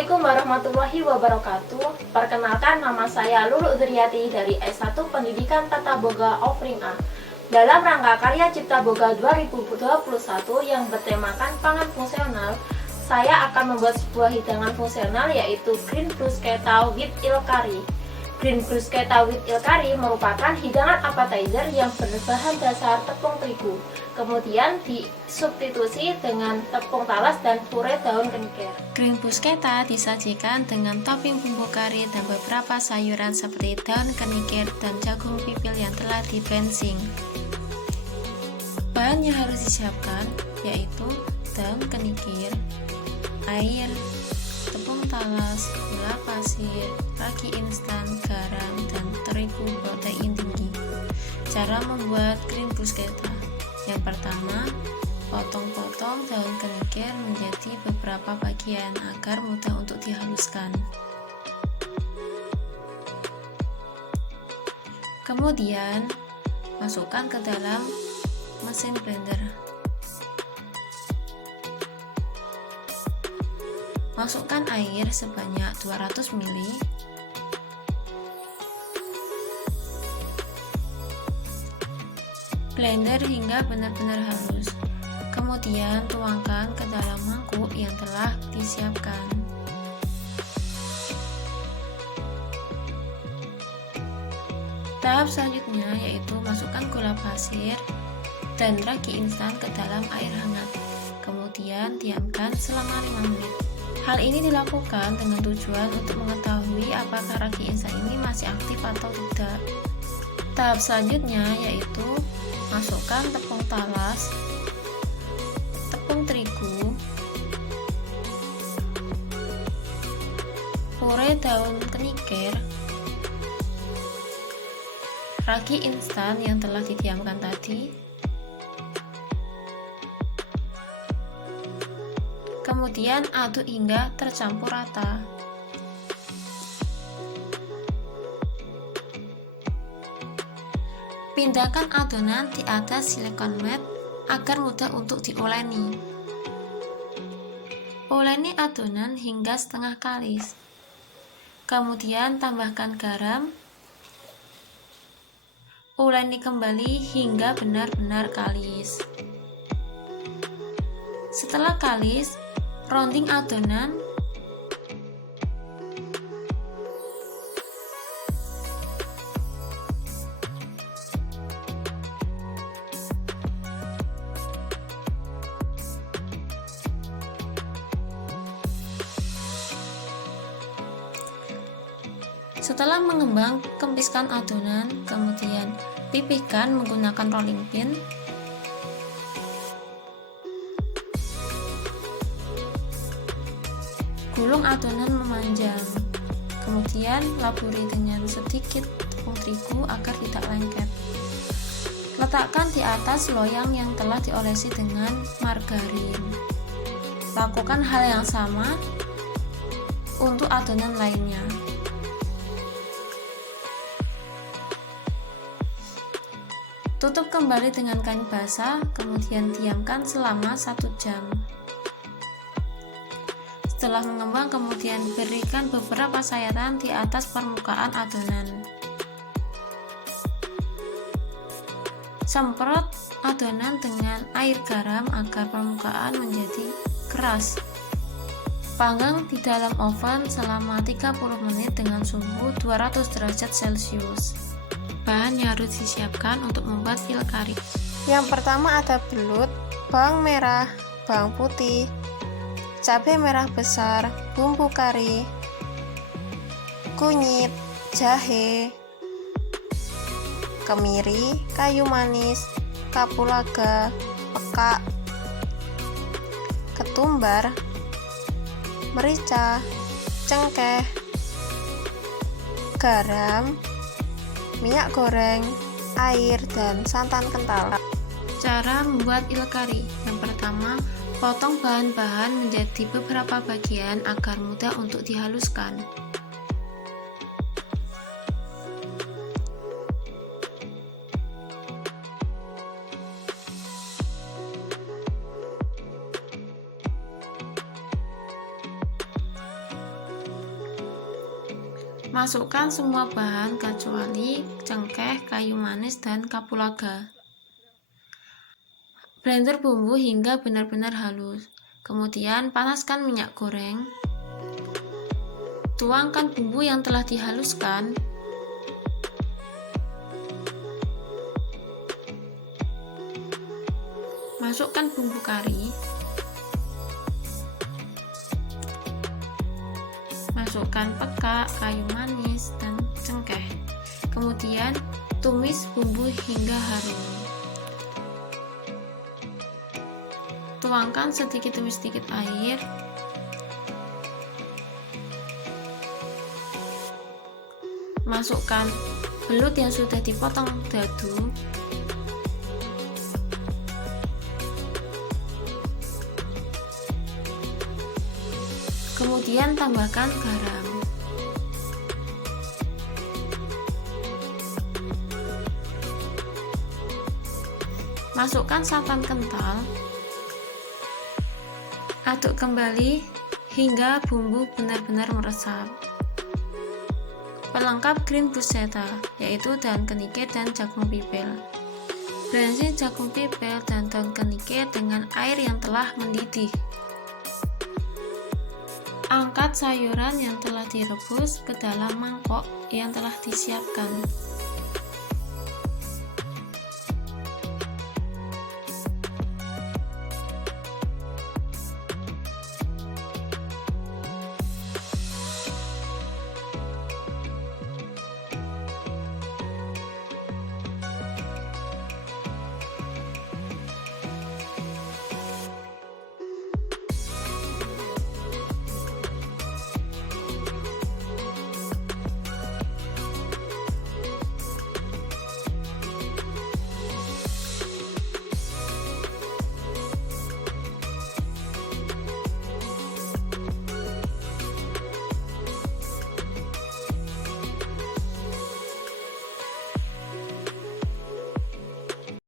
Assalamualaikum warahmatullahi wabarakatuh. Perkenalkan, nama saya Lulu Udriyati dari S1 Pendidikan Tata Boga Offering A. Dalam rangka Karya Cipta Boga 2021 yang bertemakan pangan fungsional, saya akan membuat sebuah hidangan fungsional yaitu Green Bruschetta with eel curry. Green Bruschetta with eel curry merupakan hidangan appetizer yang berbahan dasar tepung terigu, kemudian disubstitusi dengan tepung talas dan puree daun kenikir. Green Bruschetta disajikan dengan topping bumbu kari dan beberapa sayuran seperti daun kenikir dan jagung pipil yang telah di-blanching. Bahan yang harus disiapkan yaitu daun kenikir, air, tepung talas, gula pasir, ragi instan, garam, dan terigu protein tinggi. Cara membuat Green Bruschetta: yang pertama, potong-potong daun kenikir menjadi beberapa bagian agar mudah untuk dihaluskan. Kemudian, masukkan ke dalam mesin blender. Masukkan air sebanyak 200 ml. Blender hingga benar-benar halus. Kemudian tuangkan ke dalam mangkuk yang telah disiapkan. Tahap selanjutnya yaitu masukkan gula pasir dan ragi instan ke dalam air hangat. Kemudian diamkan selama 5 menit. Hal ini dilakukan dengan tujuan untuk mengetahui apakah ragi instan ini masih aktif atau tidak. Tahap selanjutnya yaitu masukkan tepung talas, tepung terigu, puree daun kenikir, ragi instan yang telah didiamkan tadi, kemudian aduk hingga tercampur rata. Pindahkan adonan di atas silikon mat agar mudah untuk diuleni. Uleni adonan hingga setengah kalis. Kemudian tambahkan garam. Uleni kembali hingga benar-benar kalis. Setelah kalis, rounding adonan. Setelah mengembang, kempiskan adonan, kemudian pipihkan menggunakan rolling pin. Gulung adonan memanjang, kemudian laburi dengan sedikit tepung terigu agar tidak lengket. Letakkan di atas loyang yang telah diolesi dengan margarin. Lakukan hal yang sama untuk adonan lainnya. Tutup kembali dengan kain basah, kemudian diamkan selama 1 jam. Setelah mengembang, kemudian berikan beberapa sayatan di atas permukaan adonan. Semprot adonan dengan air garam agar permukaan menjadi keras. Panggang di dalam oven selama 30 menit dengan suhu 200 derajat Celcius. Bahan yang harus disiapkan untuk membuat eel curry. Yang pertama ada belut, bawang merah, bawang putih, cabai merah besar, bumbu kari, kunyit, jahe, kemiri, kayu manis, kapulaga, peka, ketumbar, merica, cengkeh, garam, minyak goreng, air, dan santan kental. Cara membuat eel curry. Yang pertama, potong bahan-bahan menjadi beberapa bagian agar mudah untuk dihaluskan. Masukkan semua bahan kecuali cengkeh, kayu manis, dan kapulaga. Blender bumbu hingga benar-benar halus. Kemudian panaskan minyak goreng. Tuangkan bumbu yang telah dihaluskan. Masukkan bumbu kari. Masukkan peka, kayu manis, dan cengkeh. Kemudian tumis bumbu hingga harum. Tuangkan sedikit demi sedikit air. Masukkan belut yang sudah dipotong dadu. Kemudian tambahkan garam. Masukkan santan kental. Aduk kembali hingga bumbu benar-benar meresap. Pelengkap green bruschetta, yaitu daun kenikir dan jagung pipil. Blend jagung pipil dan daun kenikir dengan air yang telah mendidih. Angkat sayuran yang telah direbus ke dalam mangkok yang telah disiapkan.